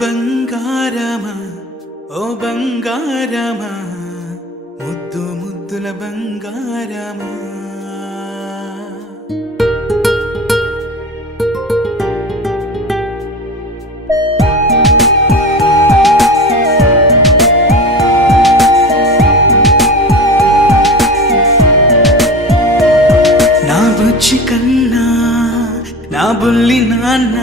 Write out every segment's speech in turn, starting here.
బంగారమా ఓ బంగారమా ముద్దు ముద్దుల బంగారమా నా బుజ్జి కన్నా నా బుల్లి నాన్న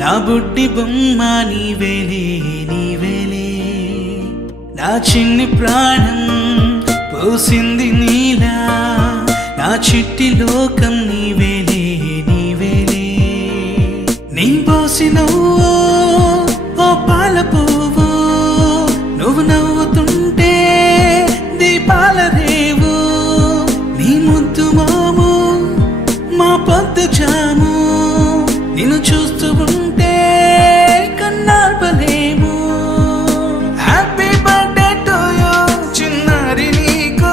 నా బుడ్డి బొమ్మ నీవేలే నీవేలే నా చిన్ని ప్రాణం పోసింది నీలా నా చిట్టి లోకం నీవేలే నీవేలే నీ పోసినవో ఓ పాల పువ్వు నువ్వు నవ్వుతుంటే దీపాల రేవు నీ ముద్దు మాము మా పొద్దు జాము నిన్ను చూస్తూ ఉంటే కన్నార్పలేము హ్యాపీ బర్త్డే టు యూ చిన్నారి నీకు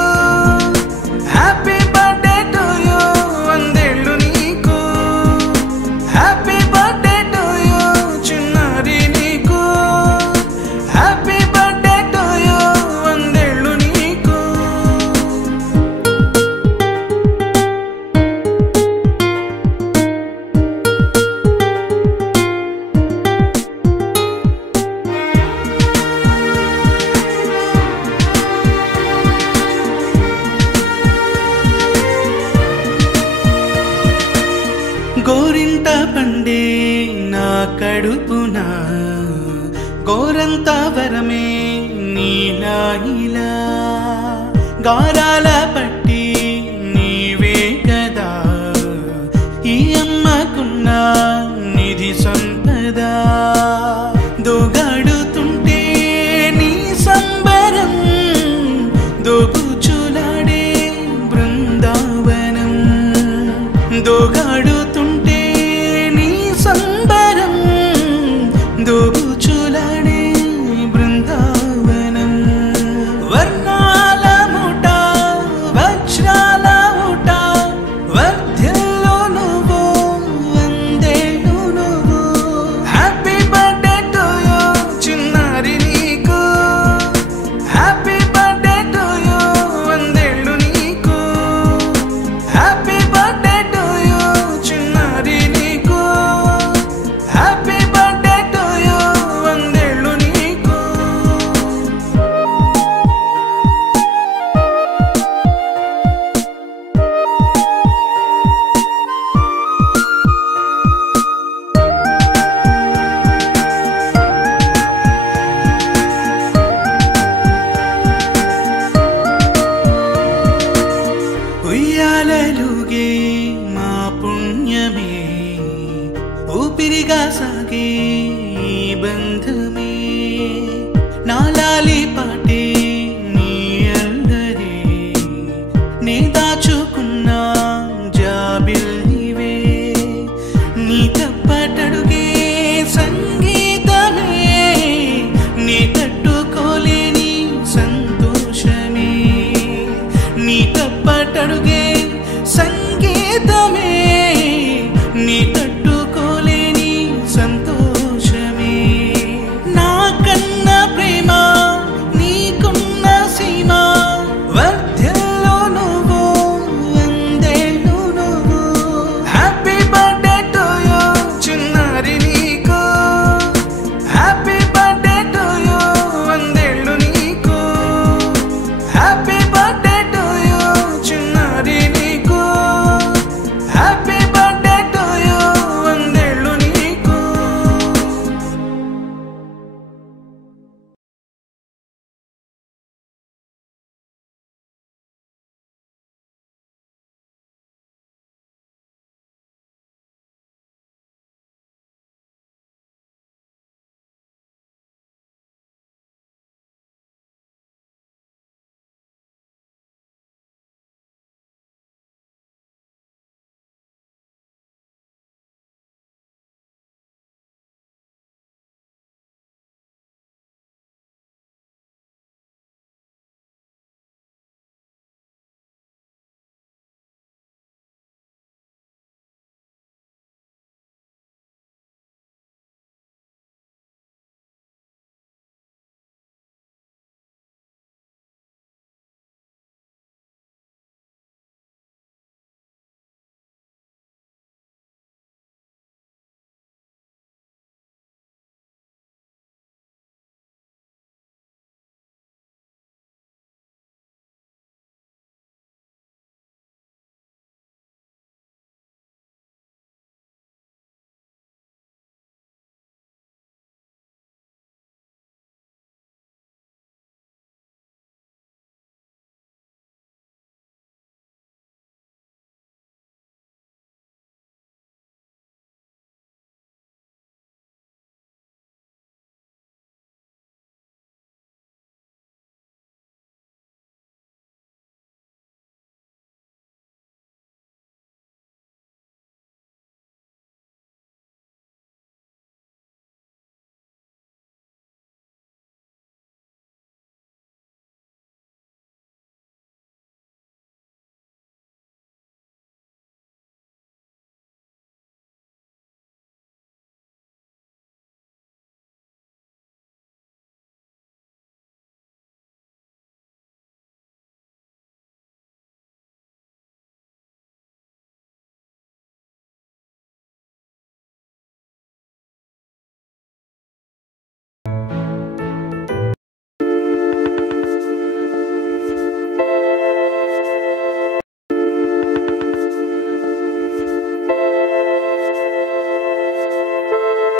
హ్యాపీ బర్త్డే టు యూ వందేళ్ళు నీకు హ్యాపీ బర్త్డే టు యూ చిన్నారి నీకు హ్యాపీ బర్త్డే టు యూ వందేళ్ళు నీకు గోరింట పండే నా కడుపున గోరంత వరమే నీలా ఇలా గారాల పట్టి నీవే కదా ఈ అమ్మకున్న నిధి సంపద దోగాడుతుంటే నీ సంబరం దోబుచులాడే బృందావనం దోగాడుతుంటే నీ సంబరం దోబుచులాడే బృందావనం వర్ణాల ముఠ వజ్రాల ఊట వర్ధ్యల్లో నువ్వు వందేళ్ళు నువ్వు హ్యాపీ బర్త్డే టు యూ చిన్నారి నీకు హ్యాపీ బర్త్డే టు యూ వందేళ్ళు నీకు హ్యాపీ బర్త్డే టు యూ చిన్నారి నీకు హ్యాపీ బర్త్డే టు యూ వందేళ్ళు నీకు ఉయ్యాలలుగే మా పుణ్యమే ఊపిరిగా సాగే ఈ బంధమే నాలాలి పాట